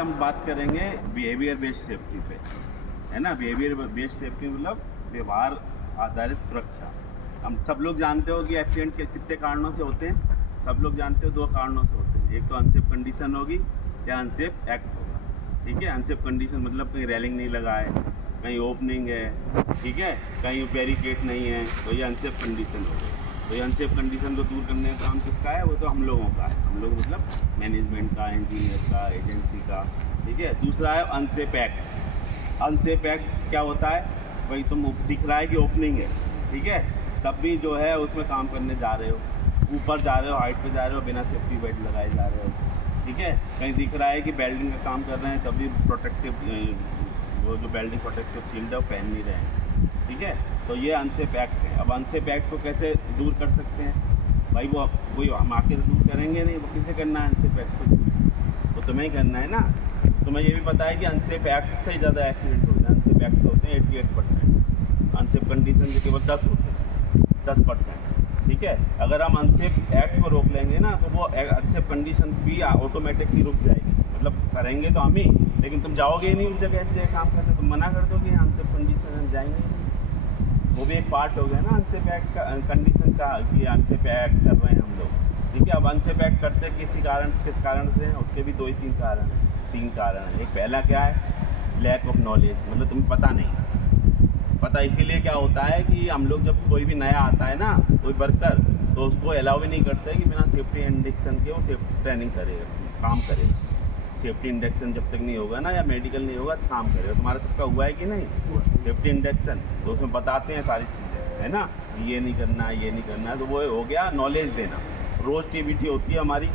हम बात करेंगे बिहेवियर बेस्ड सेफ्टी पे, है ना। बिहेवियर बेस्ड सेफ्टी मतलब व्यवहार आधारित सुरक्षा। हम सब लोग जानते हो कि एक्सीडेंट के कितने कारणों से होते हैं। सब लोग जानते हो 2 कारणों से होते हैं। एक तो अनसेफ कंडीशन होगी या अनसेफ एक्ट होगा, ठीक है। अनसेफ कंडीशन मतलब कहीं रेलिंग नहीं लगा है, कहीं ओपनिंग है, ठीक है, कहीं बैरिकेड नहीं है, तो ये अनसेफ कंडीशन हो गई। तो ये अनसेफ कंडीशन को दूर करने का काम किसका है? वो तो हम लोगों का है। हम लोग मतलब मैनेजमेंट का, इंजीनियर का, एजेंसी का, ठीक है। दूसरा है अनसेफ एक्ट। अनसेफ एक्ट क्या होता है? भाई तुम दिख रहा है कि ओपनिंग है, ठीक है, तब भी जो है उसमें काम करने जा रहे हो, ऊपर जा रहे हो, हाइट पे जा रहे हो, बिना सेफ्टी बेल्ट लगाए जा रहे हो, ठीक है। कहीं दिख रहा है कि वेल्डिंग का काम कर रहे हैं, तब भी प्रोटेक्टिव वो जो वेल्डिंग प्रोटेक्टिव शील्ड है वो पहन नहीं रहे हैं, ठीक है। तो ये अनसेफ एक्ट है। अब अनसेफ एक्ट को कैसे दूर कर सकते हैं? भाई वो हम आके तो दूर करेंगे नहीं, वो किसे करना है अनसेफ एक्ट को दूर? वो तुम्हें ही करना है ना। तुम्हें ये भी पता है कि अनसेफ एक्ट से ज़्यादा एक्सीडेंट होते हैं। अनसेफ एक्ट होते हैं 88%, अनसेफ कंडीशन से केवल 10 होते हैं, 10%, ठीक है। अगर हम अनसेफ एक्ट को रोक लेंगे ना, तो वो अनसेफ कंडीशन भी ऑटोमेटिकली रुक जाएगी। मतलब करेंगे तो हम ही, लेकिन तुम जाओगे ही नहीं उस जगह से काम करने, तुम मना कर दोगे अनसेफ कंडीशन हम जाएंगे नहीं। वो भी एक पार्ट हो गया ना अनसेफ एक्ट का, कंडीशन का, कि अनसेफ एक्ट कर रहे हैं हम लोग, ठीक है। अब अनसेफ एक्ट करते किस कारण से हैं? उसके भी 2 ही 3 कारण हैं, 3 कारण हैं। एक पहला क्या है? लैक ऑफ नॉलेज, मतलब तुम्हें पता नहीं। पता इसीलिए क्या होता है कि हम लोग जब कोई भी नया आता है ना, कोई वर्कर, तो उसको अलाउ भी नहीं करते कि बिना सेफ्टी इंडक्शन के वो सेफ्टी ट्रेनिंग करेगा, काम करेगा। सेफ्टी इंडक्शन जब तक नहीं होगा ना, या मेडिकल नहीं होगा, तो काम करेगा। तुम्हारा सबका हुआ है कि नहीं सेफ्टी इंडक्शन? तो उसमें बताते हैं सारी चीज़ें, है ना, ये नहीं करना है, ये नहीं करना है। तो वो हो गया नॉलेज देना। रोज़ टीबीटी होती है हमारी,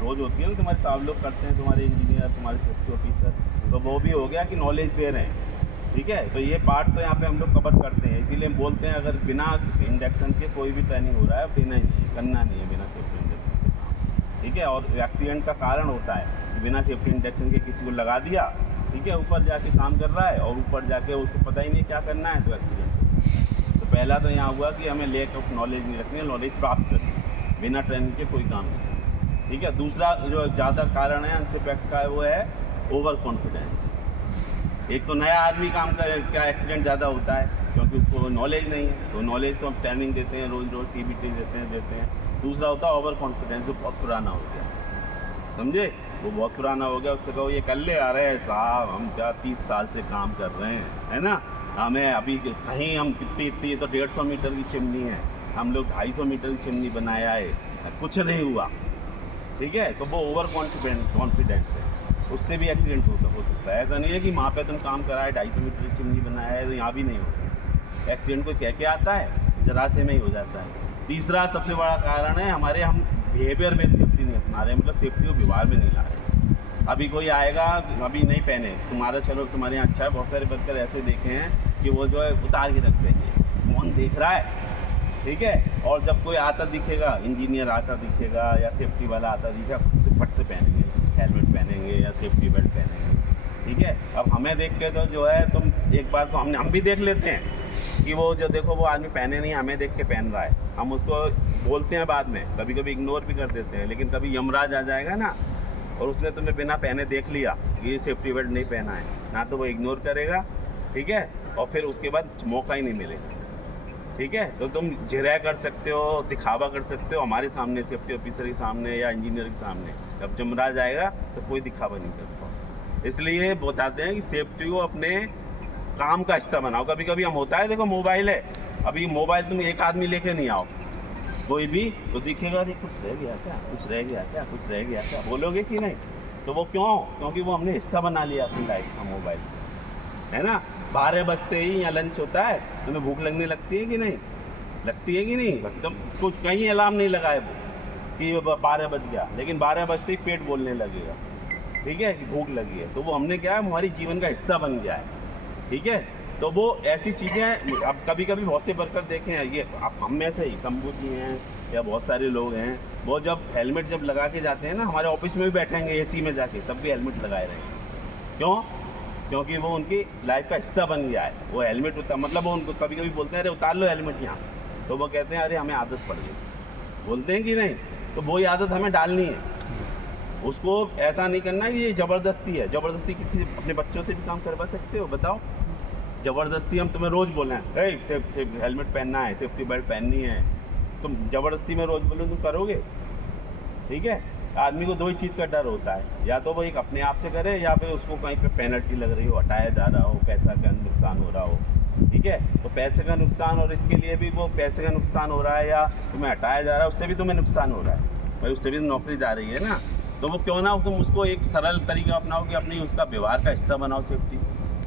रोज़ होती है ना, तुम्हारे साहब लोग करते हैं, तुम्हारे इंजीनियर, तुम्हारे सेफ्टी ऑफिसर, तो वो भी हो गया कि नॉलेज दे रहे हैं, ठीक है। तो ये पार्ट तो यहाँ पे हम लोग कवर करते हैं। इसीलिए हम बोलते हैं अगर बिना इंडक्शन के कोई भी ट्रेनिंग हो रहा है, देना ही नहीं, करना नहीं है बिना सेफ्टी इंडक्शन के काम, ठीक है। और एक्सीडेंट का कारण होता है बिना सेफ्टी इंडक्शन के किसी को लगा दिया, ठीक है, ऊपर जाके काम कर रहा है और ऊपर जाके उसको पता ही नहीं क्या करना है, तो एक्सीडेंट। तो पहला तो यहाँ हुआ कि हमें लैक ऑफ नॉलेज नहीं रखनी है, नॉलेज प्राप्त करनी है। बिना ट्रेनिंग के कोई काम नहीं, ठीक है। दूसरा जो ज़्यादा कारण है अनसेफ एक्ट का, वो है ओवर कॉन्फिडेंस। एक तो नया आदमी काम कर क्या एक्सीडेंट ज़्यादा होता है, क्योंकि उसको नॉलेज नहीं है। तो नॉलेज तो हम ट्रेनिंग देते हैं, रोज़ टीबीटी देते हैं। दूसरा होता है ओवर कॉन्फिडेंस, जो बहुत पुराना हो गया, समझे, वो बहुत पुराना हो गया। उससे कहो ये कर ले, आ रहे हैं साहब, हम क्या 30 साल से काम कर रहे हैं, है ना, हमें अभी कहीं हम इतनी तो 150 मीटर की चिमनी है, हम लोग 250 मीटर की चिमनी बनाया है, कुछ नहीं हुआ, ठीक है। तो वो ओवर कॉन्फिडेंस है, उससे भी एक्सीडेंट हो सकता है। ऐसा नहीं है कि वहाँ पे तुम काम कराए 250 मीटर की चिमनी बनाया है तो यहाँ भी नहीं होगा। एक्सीडेंट को कह के आता है, जरा से में ही हो जाता है। तीसरा सबसे बड़ा कारण है हमारे, हम बिहेवियर में सेफ्टी नहीं अपना रहे, मतलब सेफ्टी को व्यवहार में नहीं ला रहे। अभी कोई आएगा, अभी नहीं पहने, तुम्हारा चलो तुम्हारे यहाँ अच्छा है, बहुत सारे वर्कर ऐसे देखे हैं कि वो जो है उतार के रख देंगे, कौन देख रहा है, ठीक है। और जब कोई आता दिखेगा, इंजीनियर आता दिखेगा या सेफ्टी वाला आता दिखेगा, खुद से फट से पहनेंगे, हेलमेट पहनेंगे या सेफ्टी बेल्ट पहनेंगे, ठीक है। अब हमें देख के तो जो है, तुम एक बार को हम भी देख लेते हैं कि वो जो देखो वो आदमी पहने नहीं, हमें देख के पहन रहा है, हम उसको बोलते हैं बाद में, कभी कभी इग्नोर भी कर देते हैं। लेकिन कभी यमराज आ जाएगा ना, और उसने तुम्हें बिना पहने देख लिया कि ये सेफ्टी बेल्ट नहीं पहना है ना, तो वो इग्नोर करेगा, ठीक है, और फिर उसके बाद मौका ही नहीं मिलेगा, ठीक है। तो तुम झिरा कर सकते हो, दिखावा कर सकते हो हमारे सामने, सेफ्टी ऑफिसर के सामने या इंजीनियर के सामने। जब यमराज आएगा तो कोई दिखावा नहीं करता। इसलिए बताते हैं कि सेफ्टी को अपने काम का हिस्सा बनाओ। कभी कभी हम होता है, देखो मोबाइल है, अभी मोबाइल तुम एक आदमी लेके नहीं आओ, कोई भी तो दिखेगा, अरे कुछ रह गया क्या, कुछ रह गया क्या, कुछ रह गया क्या, बोलोगे कि नहीं? तो वो क्यों? क्योंकि वो हमने हिस्सा बना लिया अपनी लाइफ का, मोबाइल, है ना। 12 बजते ही या लंच होता है, तुम्हें भूख लगने लगती है कि नहीं, लगती है कि नहीं? एकदम कुछ कहीं अलार्म नहीं लगा है वो कि 12 बज गया, लेकिन 12 बजते ही पेट बोलने लगेगा, ठीक है, कि भूख लगी है। तो वो हमने क्या है, हमारी जीवन का हिस्सा बन गया है, ठीक है। तो वो ऐसी चीज़ें, अब कभी कभी बहुत से वर्कर देखे हैं, ये अब हम में से ही शंभू जी हैं या बहुत सारे लोग हैं, वो जब हेलमेट जब लगा के जाते हैं ना, हमारे ऑफिस में भी बैठेंगे एसी में जाके, तब भी हेलमेट लगाए रहेंगे। क्यों? क्योंकि वो उनकी लाइफ का हिस्सा बन गया है। वो हेलमेट उतार, मतलब वो उनको कभी कभी बोलते हैं अरे उतार लो हेलमेट यहाँ, तो वो कहते हैं अरे हमें आदत पड़ गई, बोलते हैं कि नहीं? तो वही आदत हमें डालनी है, उसको ऐसा नहीं करना कि ये ज़बरदस्ती है। ज़बरदस्ती किसी अपने बच्चों से भी काम करवा सकते हो? बताओ। ज़बरदस्ती हम तुम्हें रोज़ बोलें हेलमेट पहनना है, सेफ्टी बेल्ट पहननी है, तुम ज़बरदस्ती में रोज़ बोलो तुम करोगे? ठीक है। आदमी को दो ही चीज़ का डर होता है, या तो वो एक अपने आप से करे या फिर उसको कहीं पे पेनल्टी लग रही हो, हटाया जा रहा हो, पैसा का नुकसान हो रहा हो। ठीक है, तो पैसे का नुकसान, और इसके लिए भी वो पैसे का नुकसान हो रहा है या तुम्हें हटाया जा रहा है, उससे भी तुम्हें नुकसान हो रहा है भाई, उससे भी नौकरी जा रही है ना। तो वो क्यों ना तुम उसको एक सरल तरीका अपनाओ कि अपनी उसका व्यवहार का हिस्सा बनाओ सेफ्टी।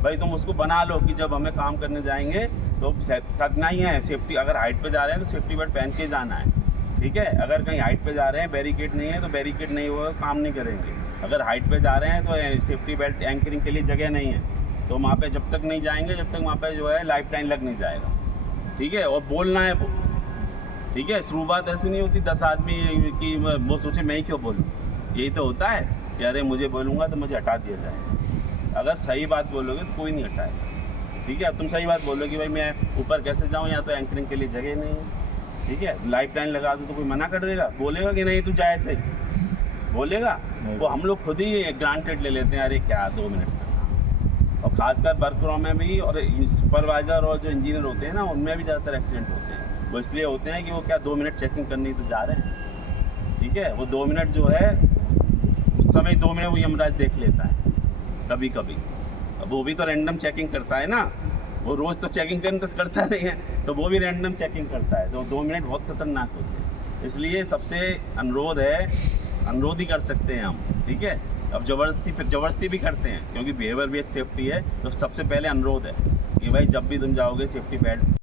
भाई तुम उसको बना लो कि जब हमें काम करने जाएंगे तो करना ही है सेफ्टी। अगर हाइट पे जा रहे हैं तो सेफ्टी बेल्ट पहन के जाना है। ठीक है, अगर कहीं हाइट पे जा रहे हैं, बैरिकेड नहीं है तो बैरिकेड नहीं होगा, काम नहीं करेंगे। अगर हाइट पे जा रहे हैं तो सेफ्टी बेल्ट एंकरिंग के लिए जगह नहीं है, तो वहाँ पे जब तक नहीं जाएंगे, जब तक वहाँ पे जो है लाइफ लाइन लग नहीं जाएगा। ठीक है, और बोलना है वो। ठीक है, शुरुआत ऐसी नहीं होती 10 आदमी की वो सोचे मैं ही क्यों बोलूँ। यही तो होता है कि अरे मुझे बोलूँगा तो मुझे हटा दिया जाए। अगर सही बात बोलोगे तो कोई नहीं हटाएगा। ठीक है, तुम सही बात बोलो कि भाई मैं ऊपर कैसे जाऊँ, या तो एंकरिंग के लिए जगह नहीं है। ठीक है, लाइफ लाइन लगा दो तो कोई मना कर देगा? बोलेगा कि नहीं तू जाए सही? बोलेगा? वो हम लोग खुद ही ग्रांटेड ले लेते हैं, अरे क्या 2 मिनट करना। और खासकर वर्करों में भी, और सुपरवाइज़र और जो इंजीनियर होते हैं ना, उनमें भी ज़्यादातर एक्सीडेंट होते हैं। वो इसलिए होते हैं कि वो क्या 2 मिनट चेकिंग करनी तो जा रहे हैं। ठीक है, वो 2 मिनट जो है उस समय 2 मिनट वो यमराज देख लेता है कभी कभी। अब वो भी तो रैंडम चेकिंग करता है ना, वो रोज़ तो चेकिंग करता नहीं है, तो वो भी रैंडम चेकिंग करता है। तो 2 मिनट बहुत खतरनाक होते हैं। इसलिए सबसे अनुरोध ही कर सकते हैं हम। ठीक है, अब ज़बरदस्ती भी करते हैं, क्योंकि बिहेवियर बेस्ड सेफ्टी है, तो सबसे पहले अनुरोध है कि भाई जब भी तुम जाओगे सेफ्टी बेल्ट